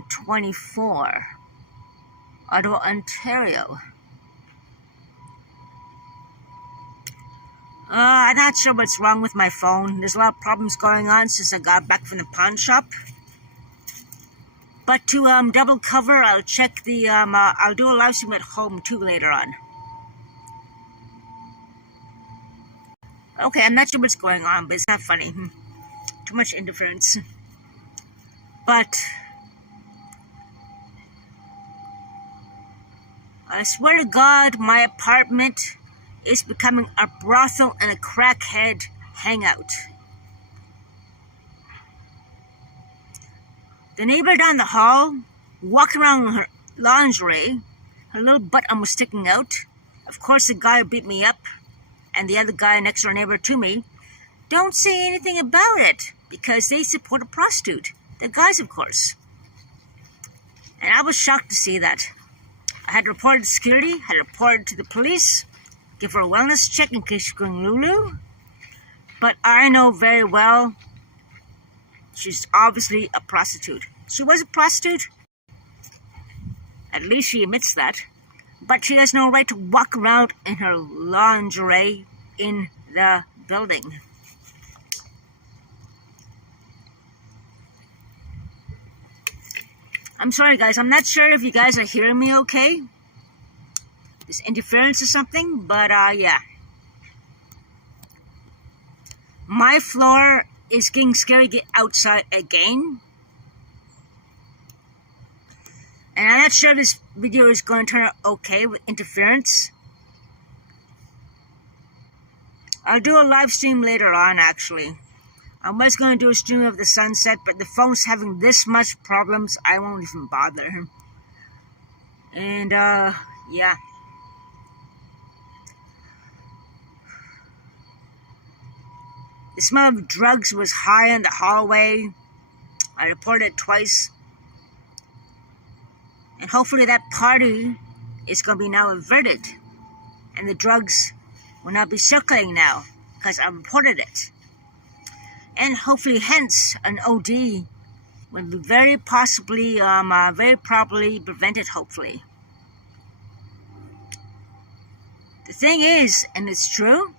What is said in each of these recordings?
124, Ottawa, Ontario. I'm not sure what's wrong with my phone. There's a lot of problems going on since I got back from the pawn shop. But to double cover, I'll check the I'll do a live stream at home too later on. Okay, I'm not sure what's going on, but it's not funny. Too much interference. But I swear to God, my apartment is becoming a brothel and a crackhead hangout. The neighbor down the hall, walking around in her lingerie, her little butt almost sticking out. Of course, the guy who beat me up and the other guy, next door neighbor to me, don't say anything about it because they support a prostitute. The guys, of course. And I was shocked to see that. I had reported to security, had reported to the police, give her a wellness check in case she's going Lulu. But I know very well she's obviously a prostitute. She was a prostitute. At least she admits that. But she has no right to walk around in her lingerie in the building. I'm sorry, guys. I'm not sure if you guys are hearing me okay. There's interference or something, but yeah. My floor is getting scary to get outside again. And I'm not sure this video is going to turn out okay with interference. I'll do a live stream later on, actually. I was going to do a stream of the sunset, but the phone's having this much problems, I won't even bother. And, yeah. The smell of drugs was high in the hallway. I reported it twice. And hopefully that party is going to be now averted. And the drugs will not be circulating now, because I reported it. And hopefully, hence, an OD will be very possibly, very properly prevented, hopefully. The thing is, and it's true,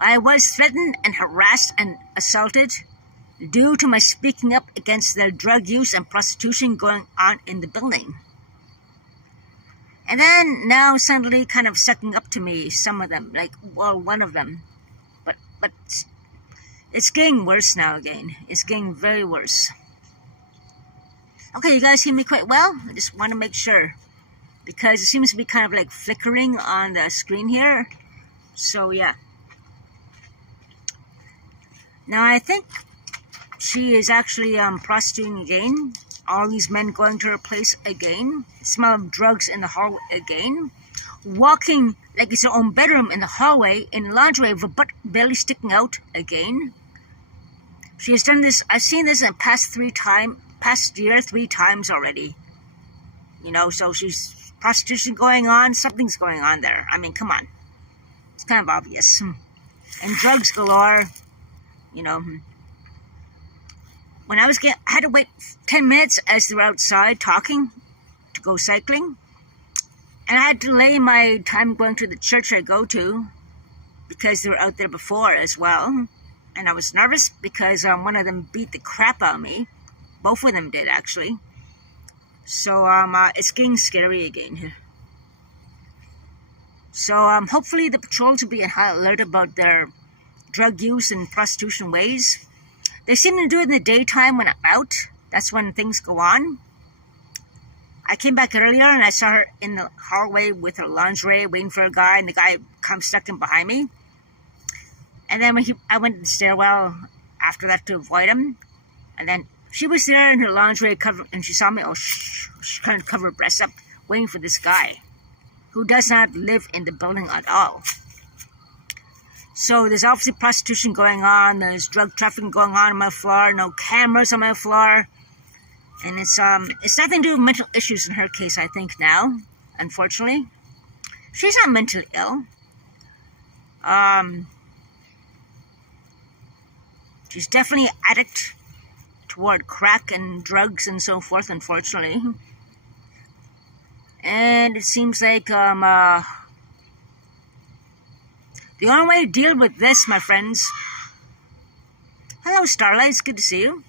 I was threatened and harassed and assaulted due to my speaking up against the drug use and prostitution going on in the building. And then now suddenly kind of sucking up to me, some of them, like, well, one of them. But it's getting worse now again. It's getting very worse. Okay, you guys hear me quite well? I just want to make sure. Because it seems to be kind of like flickering on the screen here. So, yeah. Now, I think she is actually prostituting again. All these men going to her place again. Smell of drugs in the hallway again. Walking like it's her own bedroom in the hallway in lingerie with her butt barely sticking out again. She has done this. I've seen this in the past year 3 times already. You know, so she's prostitution going on. Something's going on there. I mean, come on. It's kind of obvious. And drugs galore. You know. When I had to wait 10 minutes as they were outside talking to go cycling. And I had to delay my time going to the church I go to because they were out there before as well. And I was nervous because one of them beat the crap out of me. Both of them did, actually. So it's getting scary again here. So hopefully the patrols will be on high alert about their drug use and prostitution ways. They seem to do it in the daytime when I'm out. That's when things go on. I came back earlier and I saw her in the hallway with her lingerie waiting for a guy, and the guy comes stuck in behind me. And then I went to the stairwell after that to avoid him. And then she was there in her lingerie and she saw me. Oh, she kind of covered her breasts up waiting for this guy who does not live in the building at all. So there's obviously prostitution going on. There's drug trafficking going on my floor. No cameras on my floor. And it's nothing to do with mental issues in her case, I think, now. Unfortunately. She's not mentally ill. She's definitely an addict toward crack and drugs and so forth, unfortunately. And it seems like the only way to deal with this, my friends. Hello, Starlight. It's good to see you.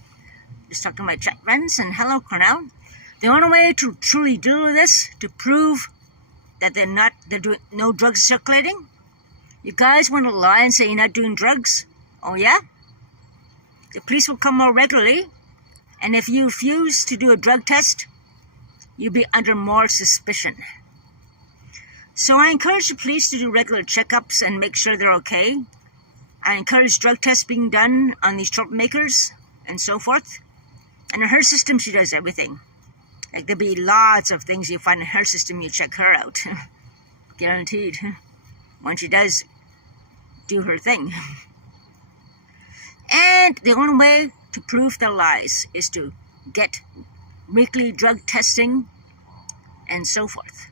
Just talking to my chat friends. And hello, Cornell. The only way to truly deal with this, to prove that they're doing no drugs circulating. You guys want to lie and say you're not doing drugs? Oh yeah? The police will come more regularly, and if you refuse to do a drug test, you'll be under more suspicion. So I encourage the police to do regular checkups and make sure they're okay. I encourage drug tests being done on these troublemakers and so forth. And in her system, she does everything. Like, there'll be lots of things you find in her system, you check her out. Guaranteed. When she does do her thing. And the only way to prove their lies is to get weekly drug testing and so forth.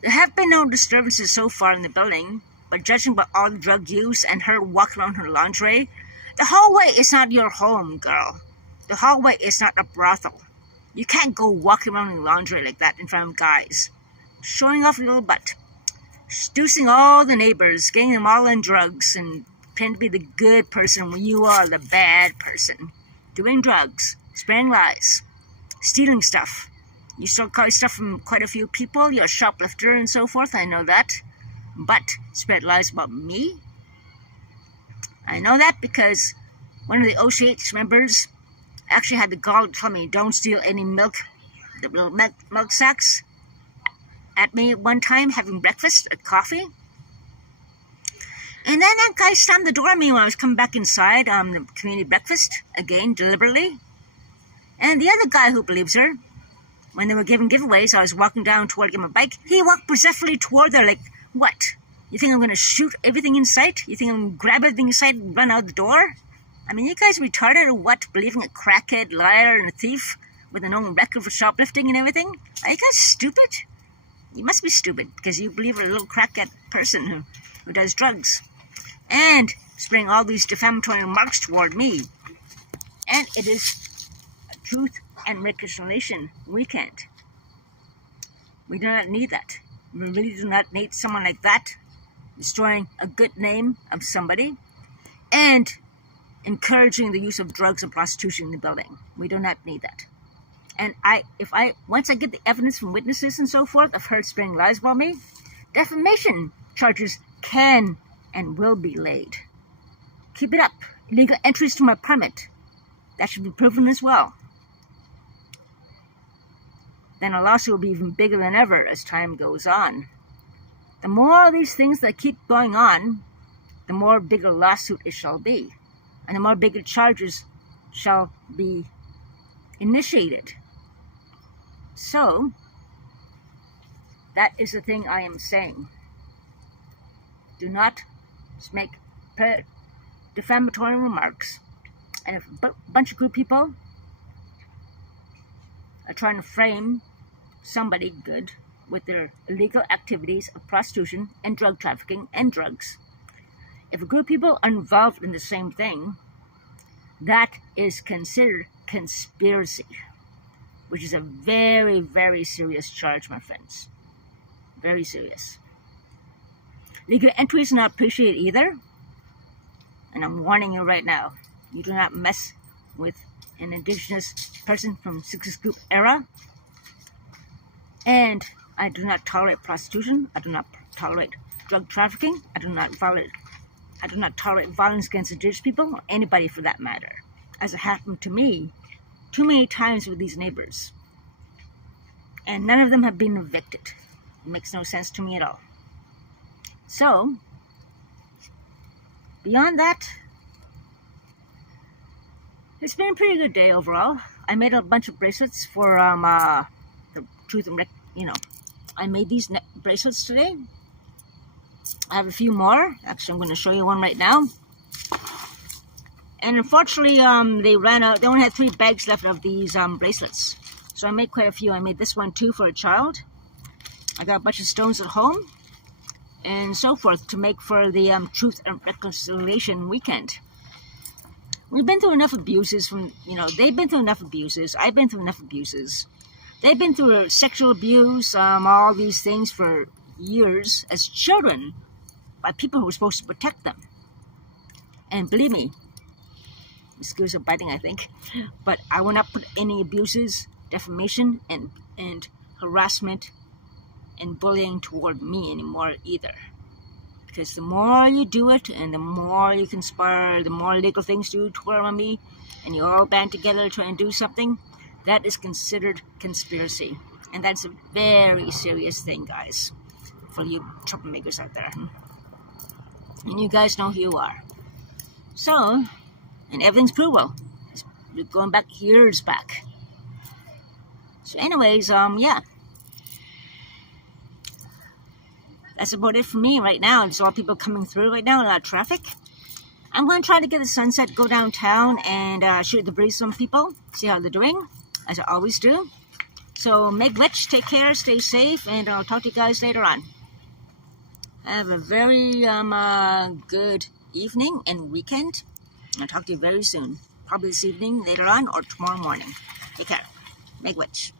There have been no disturbances so far in the building, but judging by all the drug use and her walking around her lingerie, the hallway is not your home, girl. The hallway is not a brothel. You can't go walking around in lingerie like that in front of guys. Showing off your little butt. Seducing all the neighbors, getting them all on drugs, and pretend to be the good person when you are the bad person. Doing drugs, spreading lies, stealing stuff. You stole stuff from quite a few people. You're a shoplifter and so forth, I know that. But spread lies about me? I know that because one of the OCH members actually had the gall to tell me, don't steal any milk, the little milk sacks, at me one time having breakfast at coffee. And then that guy slammed the door on me when I was coming back inside the community breakfast, again, deliberately. And the other guy who believes her, when they were giving giveaways, I was walking down toward him a bike, he walked perceptively toward her like, what? You think I'm going to shoot everything in sight? You think I'm going to grab everything in sight and run out the door? I mean, you guys retarded or what? Believing a crackhead, liar, and a thief with a known record for shoplifting and everything? Are you guys stupid? You must be stupid because you believe a little crackhead person who does drugs. And spreading all these defamatory remarks toward me. And it is a Truth and Reconciliation weekend. We do not need that. We really do not need someone like that destroying a good name of somebody and encouraging the use of drugs and prostitution in the building. We do not need that. And once I get the evidence from witnesses and so forth of her spreading lies about me, defamation charges can and will be laid. Keep it up. Illegal entries to my permit. That should be proven as well. Then a lawsuit will be even bigger than ever as time goes on. The more of these things that keep going on, the more bigger lawsuit it shall be. And the more bigger charges shall be initiated. So, that is the thing I am saying. Do not make defamatory remarks. And if a bunch of good people are trying to frame somebody good with their illegal activities of prostitution and drug trafficking and drugs, if a group of people are involved in the same thing, that is considered conspiracy, which is a very, very serious charge, my friends. Very serious. Legal entry is not appreciated either. And I'm warning you right now, you do not mess with an indigenous person from 60s group era. And I do not tolerate prostitution. I do not tolerate drug trafficking. I do not tolerate violence against indigenous people, or anybody for that matter, as it happened to me too many times with these neighbors. And none of them have been evicted. It makes no sense to me at all. So, beyond that, it's been a pretty good day overall. I made a bunch of bracelets for the Truth and I made these bracelets today. I have a few more. Actually, I'm going to show you one right now. And unfortunately, they ran out. They only had 3 bags left of these bracelets. So I made quite a few. I made this one too for a child. I got a bunch of stones at home and so forth to make for the Truth and Reconciliation weekend. We've been through enough abuses from, they've been through enough abuses. I've been through enough abuses. They've been through sexual abuse, all these things for years as children by people who were supposed to protect them. And believe me, excuse the biting, I think, but I will not put any abuses, defamation, and harassment and bullying toward me anymore either. Because the more you do it and the more you conspire, the more legal things do toward me, and you all band together to try and do something, that is considered conspiracy. And that's a very serious thing, guys, for you troublemakers out there. And you guys know who you are. So, and everything's provable. It's going back years back. So anyways, yeah. That's about it for me right now. There's a lot of people coming through right now, a lot of traffic. I'm going to try to get the sunset, go downtown, and shoot the breeze some people, see how they're doing, as I always do. So, make much, take care, stay safe, and I'll talk to you guys later on. Have a very good evening and weekend. I'll talk to you very soon. Probably this evening, later on, or tomorrow morning. Take care. Make witch.